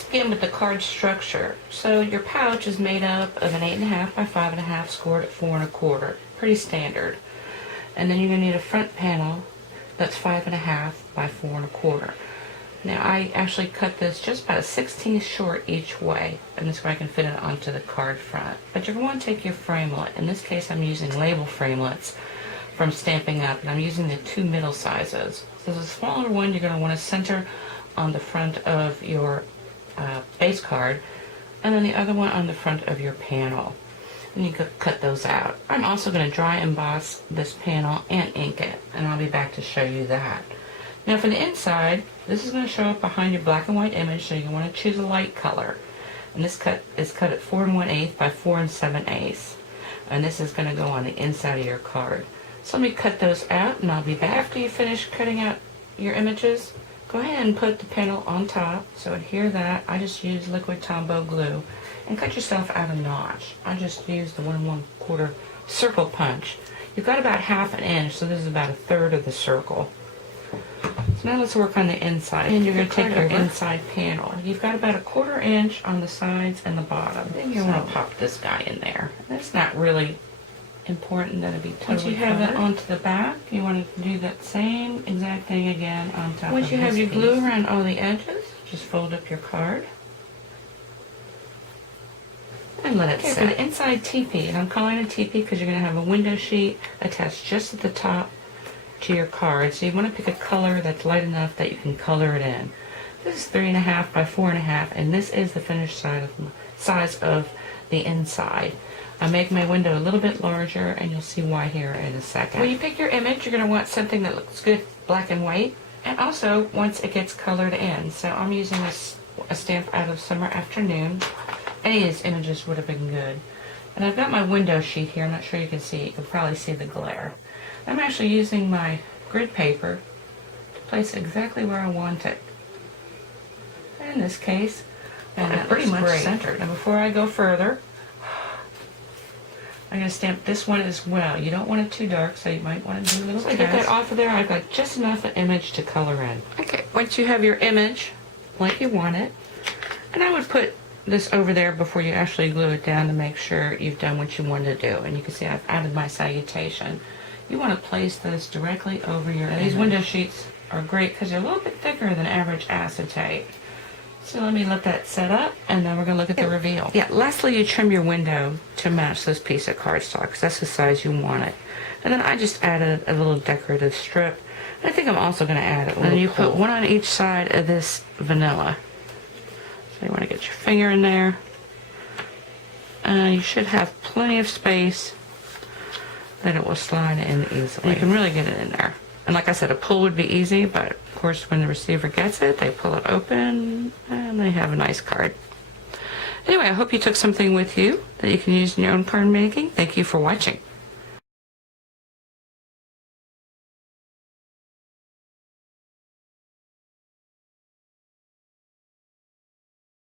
let's begin with the card structure. So your pouch is made up of an 8.5 by 5.5 scored at 4 1/4. Pretty standard. And then you're going to need a front panel that's 5.5 by 4 1/4. Now I actually cut this just about a 16th short each way, and this way I can fit it onto the card front. But you're going to want to take your framelit. In this case I'm using label framelits from Stampin' Up, and I'm using the 2 middle sizes. So the smaller one you're going to want to center on the front of your base card, and then the other one on the front of your panel. And you could cut those out. I'm also going to dry emboss this panel and ink it, and I'll be back to show you that. Now for the inside, this is going to show up behind your black and white image, so you want to choose a light color. And this cut is cut at 4 1/8 by 4 7/8. And this is going to go on the inside of your card. So let me cut those out, and I'll be back. After you finish cutting out your images, go ahead and put the panel on top. So adhere that. I just use liquid Tombow glue, and cut yourself out a notch. I just used the 1 1/4 circle punch. You've got about 1/2 inch, so this is about 1/3 of the circle. So now let's work on the inside. And you're going to take your inside panel. You've got about 1/4 inch on the sides and the bottom. Then you want to pop this guy in there. That's not really important that it be totally. Once you have it onto the back, you want to do that same exact thing again on top. Once you have your glue around all the edges, just fold up your card and let it set. For the inside teepee, and I'm calling it a teepee because you're going to have a window sheet attached just at the top to your card. So you want to pick a color that's light enough that you can color it in. This is 3.5 by 4.5, and this is the finished size of the inside. I make my window a little bit larger, and you'll see why here in a second. When you pick your image, you're going to want something that looks good, black and white, and also once it gets colored in. So I'm using a stamp out of Summer Afternoon. Any of these images would have been good. And I've got my window sheet here. I'm not sure you can see. You can probably see the glare. I'm actually using my grid paper to place exactly where I want it. In this case, and it's pretty much centered. Now before I go further, I'm going to stamp this one as well. You don't want it too dark, so you might want to do a little test. Get that off of there. I've got just enough of image to color in. Okay, once you have your image like you want it, and I would put this over there before you actually glue it down to make sure you've done what you wanted to do. And you can see I've added my salutation. You want to place this directly over your image. These window sheets are great because they're a little bit thicker than average acetate. So let me let that set up, and then we're going to look at the reveal. Yeah, lastly, you trim your window to match this piece of cardstock because that's the size you want it. And then I just added a little decorative strip. I think I'm also going to add a little And you put one on each side of this vanilla. So you want to get your finger in there. You should have plenty of space that it will slide in easily. You can really get it in there. And like I said, a pull would be easy, but of course when the receiver gets it, they pull it open and they have a nice card. Anyway, I hope you took something with you that you can use in your own card making. Thank you for watching.